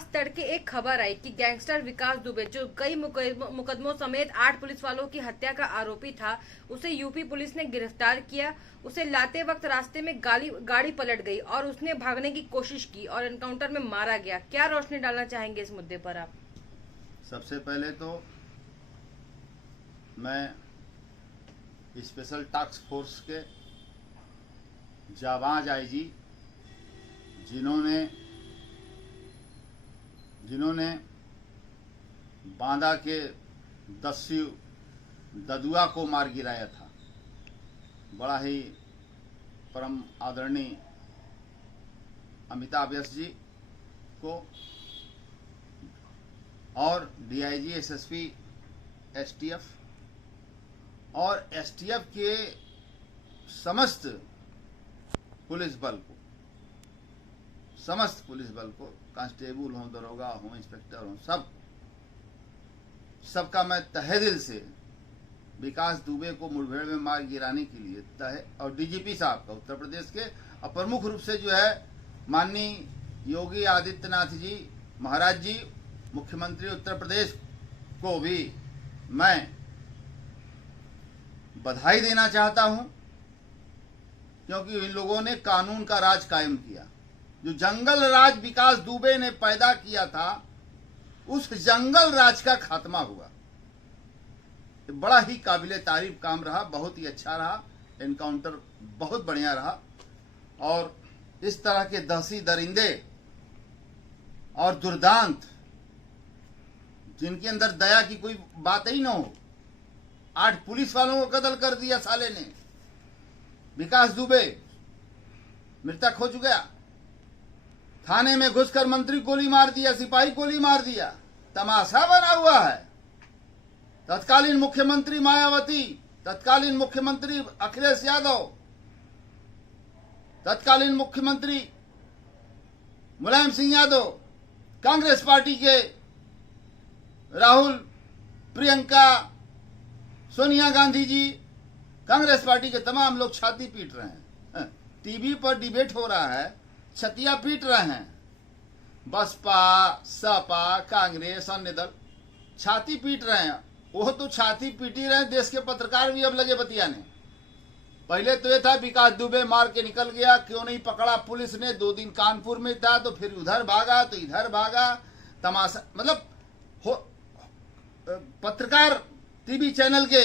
आज तड़के एक खबर आई कि गैंगस्टर विकास दुबे, जो कई मुकदमों समेत 8 पुलिस वालों की हत्या का आरोपी था, उसे यूपी पुलिस ने गिरफ्तार किया। उसे लाते वक्त रास्ते में गाड़ी पलट गई और उसने भागने की कोशिश की और एनकाउंटर में मारा गया। क्या रोशनी डालना चाहेंगे इस मुद्दे पर आप? सबसे पहले तो मैं स्पेशल टास्क फोर्स के जाबाज आईजी जिन्होंने बांदा के दस्यु ददुआ को मार गिराया था, बड़ा ही परम आदरणीय अमिताभ यश जी को, और डीआईजी एसएसपी एसटीएफ और एसटीएफ के समस्त पुलिस बल को, कांस्टेबल हो, दरोगा हो, इंस्पेक्टर हो, सबका मैं तहे दिल से विकास दुबे को मुठभेड़ में मार गिराने के लिए और डीजीपी साहब का उत्तर प्रदेश के, और प्रमुख रूप से जो है माननीय योगी आदित्यनाथ जी महाराज जी, मुख्यमंत्री उत्तर प्रदेश को भी मैं बधाई देना चाहता हूं, क्योंकि इन लोगों ने कानून का राज कायम किया। जो जंगल राज विकास दुबे ने पैदा किया था, उस जंगल राज का खात्मा हुआ। बड़ा ही काबिले तारीफ काम रहा, बहुत ही अच्छा रहा, एनकाउंटर बहुत बढ़िया रहा। और इस तरह के दहसी दरिंदे और दुर्दांत, जिनके अंदर दया की कोई बात ही ना हो, 8 पुलिस वालों को कत्ल कर दिया साले ने। विकास दुबे मृतक हो चुका, थाने में घुसकर मंत्री गोली मार दिया, सिपाही गोली मार दिया, तमाशा बना हुआ है। तत्कालीन मुख्यमंत्री मायावती, तत्कालीन मुख्यमंत्री अखिलेश यादव, तत्कालीन मुख्यमंत्री मुलायम सिंह यादव, कांग्रेस पार्टी के राहुल, प्रियंका, सोनिया गांधी जी, कांग्रेस पार्टी के तमाम लोग छाती पीट रहे हैं। टीवी पर डिबेट हो रहा है, छतिया पीट रहे हैं। बसपा, सपा, कांग्रेस, अन्य दल छाती पीट रहे हैं। वो तो छाती पीटी रहे हैं, देश के पत्रकार भी अब लगे बतियाने। पहले तो ये था विकास दुबे मार के निकल गया, क्यों नहीं पकड़ा पुलिस ने। 2 दिन कानपुर में था, तो फिर उधर भागा, तो इधर भागा, तमाशा। मतलब पत्रकार टीवी चैनल के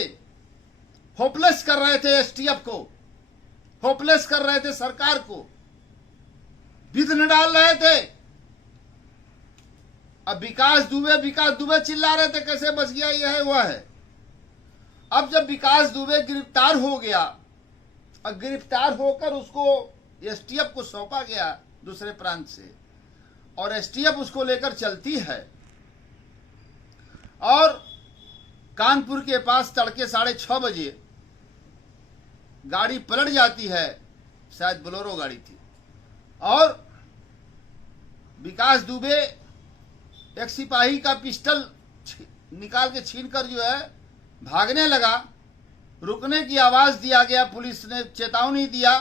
होपलेस कर रहे थे एसटीएफ को, होपलेस कर रहे थे सरकार को, विघ्न डाल रहे थे। अब विकास दुबे चिल्ला रहे थे, कैसे बच गया, यह है वह है। अब जब विकास दुबे गिरफ्तार हो गया, और गिरफ्तार होकर उसको एसटीएफ को सौंपा गया दूसरे प्रांत से, और एसटीएफ उसको लेकर चलती है, और कानपुर के पास तड़के 6:30 बजे गाड़ी पलट जाती है, शायद बोलेरो गाड़ी थी, और विकास दुबे एक सिपाही का पिस्टल निकाल के छीनकर जो है भागने लगा। रुकने की आवाज दिया गया, पुलिस ने चेतावनी दिया,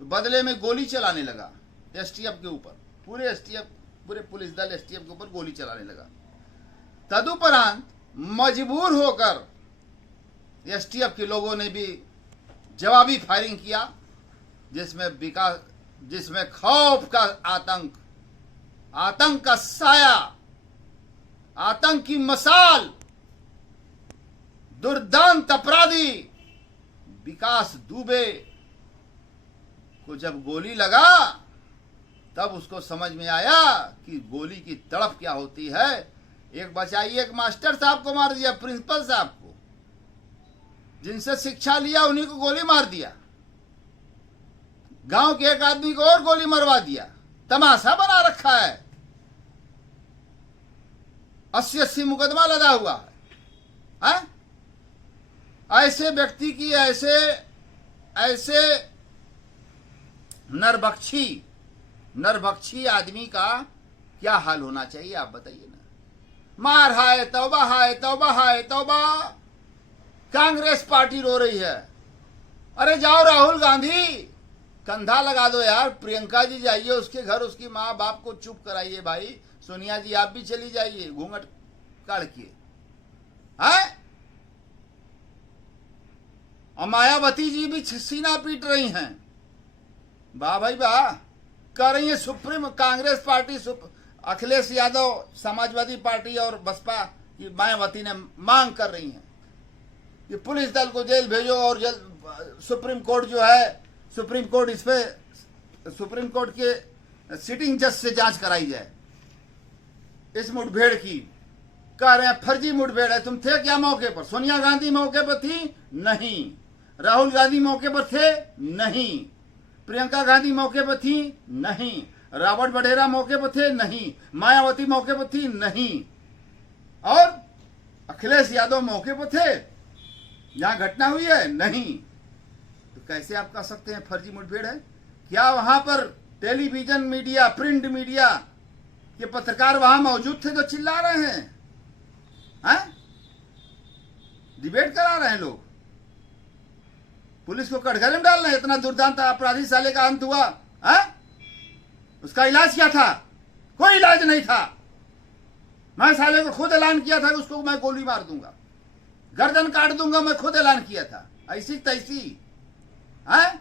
तो बदले में गोली चलाने लगा एसटीएफ के ऊपर। पूरे पुलिस दल एसटीएफ के ऊपर गोली चलाने लगा। तदुपरांत मजबूर होकर एसटीएफ के लोगों ने भी जवाबी फायरिंग किया, जिसमें खौफ का आतंक का साया, आतंक की मसाल, दुर्दांत अपराधी विकास दुबे को जब गोली लगा, तब उसको समझ में आया कि गोली की तड़प क्या होती है। एक बचाई, एक मास्टर साहब को मार दिया, प्रिंसिपल साहब को, जिनसे शिक्षा लिया, उन्हीं को गोली मार दिया। गांव के एक आदमी को और गोली मरवा दिया। तमाशा बना रखा है। 80 मुकदमा लगा हुआ है। ऐसे व्यक्ति की, ऐसे नरभक्षी आदमी का क्या हाल होना चाहिए, आप बताइए ना। मार हाय तौबा, हाय तौबा, हाय तौबा। कांग्रेस पार्टी रो रही है। अरे जाओ राहुल गांधी, कंधा लगा दो यार। प्रियंका जी जाइए उसके घर, उसकी माँ बाप को चुप कराइए भाई। सोनिया जी आप भी चली जाइए घूंघट काढ़ के, है? और मायावती जी भी सीना पीट रही हैं, वाह भाई वाह कर रही है। Supreme Congress party, Akhilesh Yadav Samajwadi party और बसपा की मायावती ने मांग कर रही हैं कि पुलिस दल को जेल भेजो और सुप्रीम कोर्ट जो है, सुप्रीम कोर्ट इस पे सुप्रीम कोर्ट के सिटिंग जज से जांच कराई जाए इस मुठभेड़ की। कह रहे हैं फर्जी मुठभेड़ है। तुम थे क्या मौके पर? सोनिया गांधी मौके पर थी? नहीं। राहुल गांधी मौके पर थे? नहीं। प्रियंका गांधी मौके पर थी? नहीं। रॉबर्ट वढेरा मौके पर थे? नहीं। मायावती मौके पर थी? नहीं। और अखिलेश यादव मौके पर थे जहां घटना हुई है? नहीं। तो कैसे आप कह सकते हैं फर्जी मुठभेड़ है? क्या वहां पर टेलीविजन मीडिया, प्रिंट मीडिया के पत्रकार वहां मौजूद थे जो चिल्ला रहे हैं? डिबेट करा रहे हैं लोग, पुलिस को कटघरे में डाल रहे हैं। इतना दुर्दांत अपराधी साले का अंत हुआ है? उसका इलाज क्या था? कोई इलाज नहीं था। मैं साले को खुद ऐलान किया था कि उसको मैं गोली मार दूंगा, गर्दन काट दूंगा, मैं खुद ऐलान किया था। ऐसी तैसी है?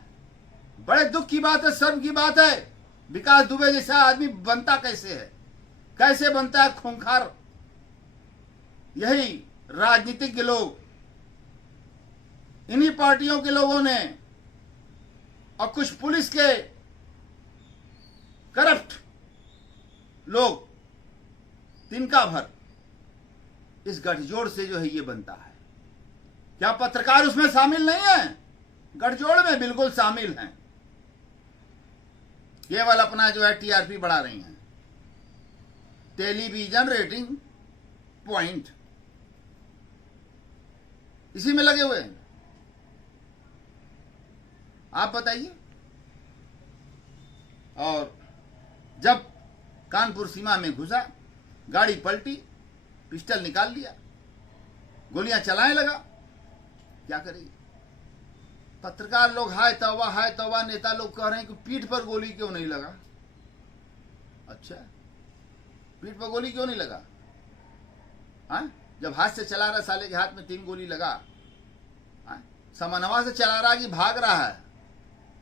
बड़े दुख की बात है, शर्म की बात है। विकास दुबे जैसा आदमी बनता कैसे है? कैसे बनता है? खूंखार यही राजनीतिक के लोग, इन्हीं पार्टियों के लोगों ने और कुछ पुलिस के करप्ट लोग, तिनका भर इस गठजोड़ से जो है ये बनता है। क्या पत्रकार उसमें शामिल नहीं है? गठजोड़ में बिल्कुल शामिल हैं। केवल अपना जो है टीआरपी बढ़ा रही हैं, टेलीविजन रेटिंग पॉइंट, इसी में लगे हुए हैं। आप बताइए। और जब कानपुर सीमा में घुसा, गाड़ी पलटी, पिस्टल निकाल लिया, गोलियां चलाने लगा। क्या करेगी? पत्रकार लोग हाय तौबा, नेता लोग कह रहे हैं कि पीठ पर गोली क्यों नहीं लगा? अच्छा, पीठ पर गोली क्यों नहीं लगा? हाँ, जब हाथ से चला रहा, साले के हाथ में 3 गोली लगा। हाँ? समन्वय से चला रहा कि भाग रहा है?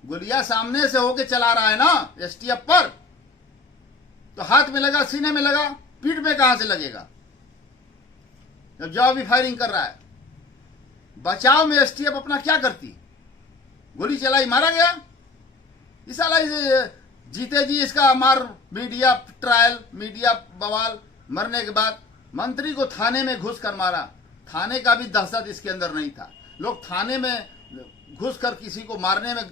गोलियां सामने से होके चला रहा है ना एसटीएफ पर, तो हाथ में लगा, सीने में लगा, पीठ में कहां से लगेगा? जब जवाब भी फायरिंग कर रहा है। बचाव में एसटीएफ अपना क्या करती? गोली चलाई, मारा गया। इस साला जीते जी इसका मार, मीडिया ट्रायल, मीडिया बवाल, मरने के बाद मंत्री को थाने में घुस कर मारा। थाने का भी दहशत इसके अंदर नहीं था। लोग थाने में घुस कर किसी को मारने में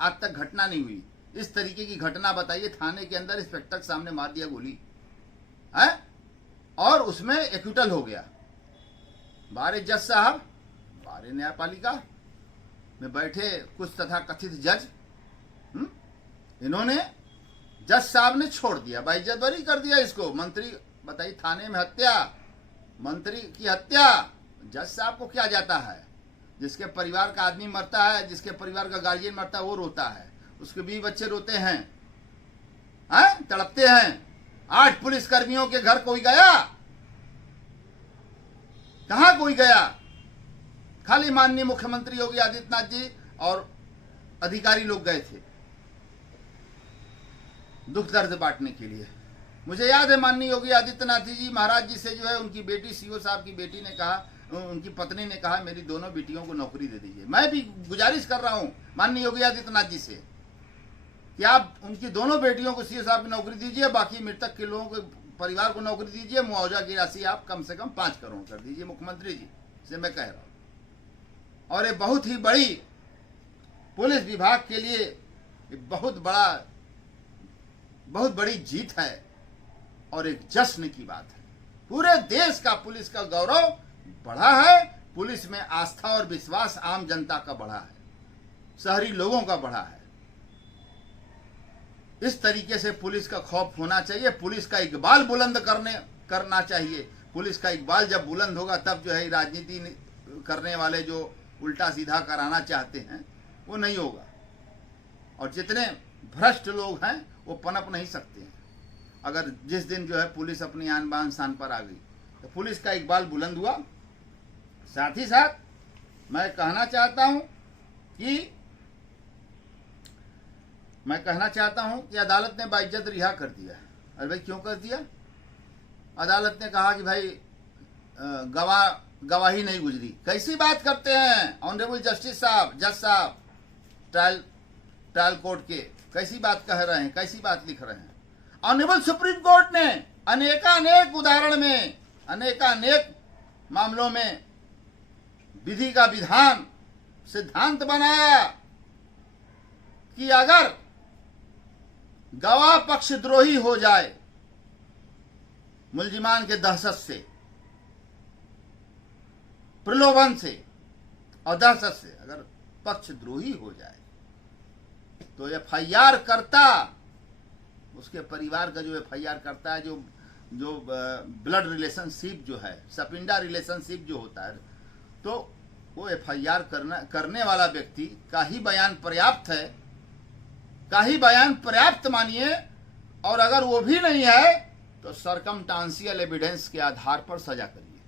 आज तक घटना नहीं हुई। इस तरीके की घटना बताइए, थाने के अंदर इंस्पेक्टर के सामने मार दिया गोली है, और उसमें एक्विटल हो गया। बारे जज साहब, बारे न्यायपालिका में बैठे कुछ तथा कथित जज, इन्होंने, जज साहब ने छोड़ दिया, बेइज्जत बरी कर दिया इसको। मंत्री बताइए, थाने में हत्या, मंत्री की हत्या, जज साहब को क्या जाता है? जिसके परिवार का आदमी मरता है, जिसके परिवार का गार्जियन मरता है, वो रोता है, उसके 20 बच्चे रोते हैं, तड़पते हैं। 8 पुलिस कर्मियों के घर कोई गया? कहां कोई गया? खाली माननीय मुख्यमंत्री योगी आदित्यनाथ जी और अधिकारी लोग गए थे दुख दर्द बांटने के लिए। मुझे याद है माननीय योगी आदित्यनाथ जी महाराज जी से जो है उनकी बेटी, सीओ साहब की बेटी ने कहा, उनकी पत्नी ने कहा मेरी दोनों बेटियों को नौकरी दे दीजिए। मैं भी गुजारिश कर रहा हूं माननीय योगी आदित्यनाथ जी से कि आप उनकी दोनों बेटियों को सीओ साहब की नौकरी दीजिए, बाकी मृतक के लोगों को, परिवार को नौकरी दीजिए, मुआवजा की राशि आप कम से कम 5 करोड़ कर दीजिए। मुख्यमंत्री जी से मैं कह रहा हूं। और ये बहुत ही बड़ी पुलिस विभाग के लिए बहुत बड़ी जीत है और एक जश्न की बात है। पूरे देश का पुलिस का गौरव बढ़ा है, पुलिस में आस्था और विश्वास आम जनता का बढ़ा है, शहरी लोगों का बढ़ा है। इस तरीके से पुलिस का खौफ होना चाहिए, पुलिस का इकबाल बुलंद करना चाहिए। पुलिस का इकबाल जब बुलंद होगा तब जो है राजनीति करने वाले जो उल्टा सीधा कराना चाहते हैं वो नहीं होगा। और जितने भ्रष्ट लोग हैं वो पनप नहीं सकते हैं। अगर जिस दिन जो है पुलिस अपनी आन बान स्थान पर आ गई तो पुलिस का इकबाल बुलंद हुआ। साथ ही साथ मैं कहना चाहता हूं कि अदालत ने बाइज्जत रिहा कर दिया। अरे भाई क्यों कर दिया? अदालत ने कहा कि भाई गवाही नहीं गुजरी। कैसी बात करते हैं ऑनरेबल जस्टिस साहब, जज साहब, ट्रायल कोर्ट के, कैसी बात कह रहे हैं, कैसी बात लिख रहे हैं? ऑनरेबल सुप्रीम कोर्ट ने अनेकानेक उदाहरण में, अनेकानेक मामलों में विधि का विधान सिद्धांत बनाया कि अगर गवाह पक्षद्रोही हो जाए, मुलजिमान के दहशत से, प्रलोभन से और दहशत से अगर पक्षद्रोही हो जाए तो एफआईआर करता, उसके परिवार का जो एफआईआर करता है, जो ब्लड रिलेशनशिप जो है, सपिंडा रिलेशनशिप जो होता है, तो वो एफआईआर करने वाला व्यक्ति का ही बयान पर्याप्त है, का ही बयान पर्याप्त मानिए। और अगर वो भी नहीं है तो सरकमस्टांशियल एविडेंस के आधार पर सजा करिए।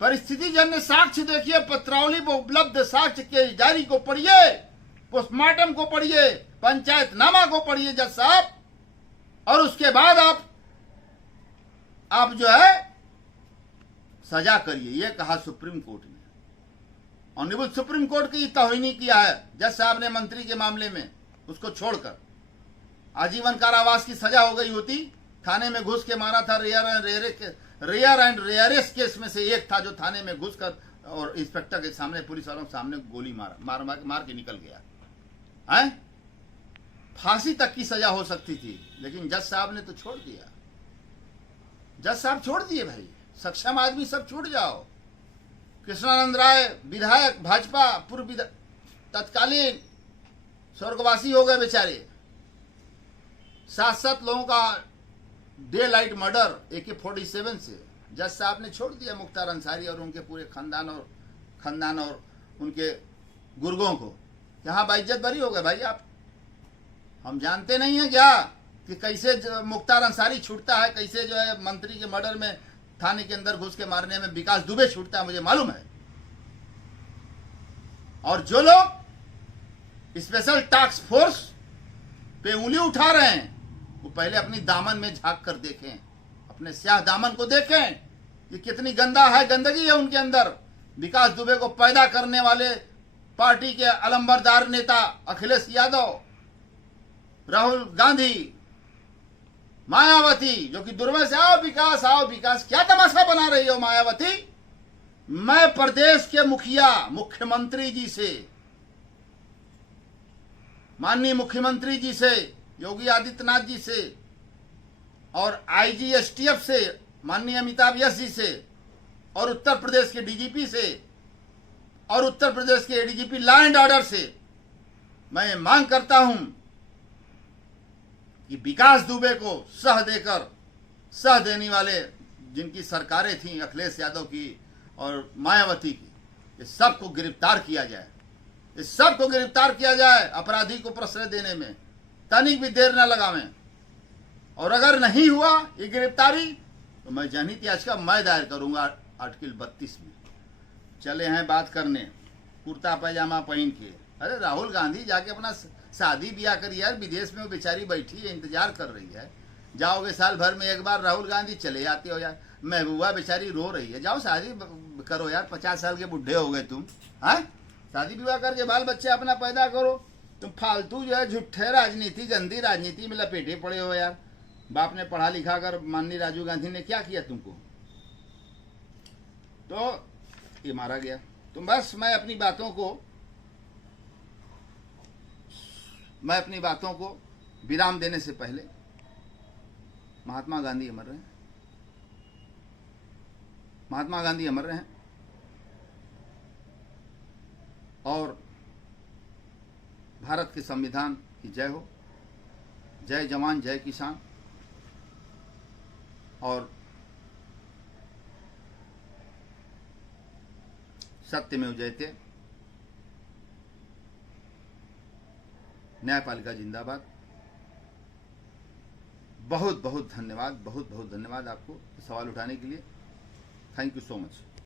परिस्थिति जन्य साक्ष्य देखिए, पत्रावली में उपलब्ध साक्ष्य के जारी को पढ़िए, पोस्टमार्टम को पढ़िए, पंचायतनामा को पढ़िए जज साहब, और उसके बाद आप जो है सजा करिए। ये कहा सुप्रीम कोर्ट ने। ऑनरेबल सुप्रीम कोर्ट की तौहीनी किया है जज साहब ने मंत्री के मामले में, उसको छोड़कर। आजीवन कारावास की सजा हो गई होती, थाने में घुस के मारा था। रेयर एंड रेयरेस्ट केस में से एक था जो थाने में घुसकर और इंस्पेक्टर के सामने, पुलिस वालों के सामने गोली मार के निकल गया है। फांसी तक की सजा हो सकती थी, लेकिन जज साहब ने तो छोड़ दिया। जज साहब छोड़ दिए। भाई सक्षम आदमी सब छूट जाओ। कृष्णानंद राय विधायक भाजपा पूर्व तत्कालीन स्वर्गवासी हो गए बेचारे। 7 लोगों का डे लाइट मर्डर AK-47 से जज साहब ने छोड़ दिया। मुख्तार अंसारी और उनके पूरे खानदान और उनके गुर्गों को। यहाँ बाइज्जत बरी हो गए भाई आप। हम जानते नहीं हैं क्या कि कैसे मुख्तार अंसारी छूटता है, कैसे जो है मंत्री के मर्डर में थाने के अंदर घुस के मारने में विकास दुबे छूटता है, मुझे मालूम है। और जो लोग स्पेशल टास्क फोर्स पे उंगली उठा रहे हैं वो पहले अपनी दामन में झांक कर देखें, अपने स्याह दामन को देखें कि कितनी गंदगी है उनके अंदर। विकास दुबे को पैदा करने वाले पार्टी के अलंबरदार नेता अखिलेश यादव, राहुल गांधी, मायावती, जो कि दुर्वे से आओ विकास, क्या तमाशा बना रही हो मायावती? मैं प्रदेश के मुख्यमंत्री जी से, माननीय मुख्यमंत्री जी से, योगी आदित्यनाथ जी से, और IG STF से माननीय अमिताभ यश जी से, और उत्तर प्रदेश के DGP से, और उत्तर प्रदेश के ADGP लॉ एंड ऑर्डर से मैं मांग करता हूं कि विकास दुबे को सह देने वाले जिनकी सरकारें थीं, अखिलेश यादव की और मायावती की, इस सबको गिरफ्तार किया जाए। इस सबको गिरफ्तार किया जाए, अपराधी को प्रश्रय देने में तनिक भी देर न लगावें। और अगर नहीं हुआ ये गिरफ्तारी तो मैं जनहित याचिका मैं दायर करूंगा आर्टिकल 32 में। चले हैं बात करने कुर्ता पैजामा पहन के। अरे राहुल गांधी जाके अपना शादी ब्याह करिए यार, विदेश में वो बेचारी बैठी है, इंतजार कर रही है। जाओगे साल भर में एक बार राहुल गांधी, चले जाते हो यार। महबूबा बेचारी रो रही है, जाओ शादी करो यार, 50 साल के बुढ़े हो गए तुम, हाँ? शादी विवाह करके बाल बच्चे अपना पैदा करो। तुम फालतू जो है झूठे राजनीति, गंदी राजनीति में लपेटे पड़े हो यार। बाप ने पढ़ा लिखा कर माननीय राजीव गांधी ने क्या किया तुमको? तो ये मारा गया। तो बस मैं अपनी बातों को विराम देने से पहले, महात्मा गांधी अमर रहे, महात्मा गांधी अमर रहे, और भारत के संविधान की जय हो। जय जवान जय किसान। और सत्यमेव जयते। न्यायपालिका जिंदाबाद। बहुत बहुत धन्यवाद, बहुत बहुत धन्यवाद आपको सवाल उठाने के लिए। Thank you so much.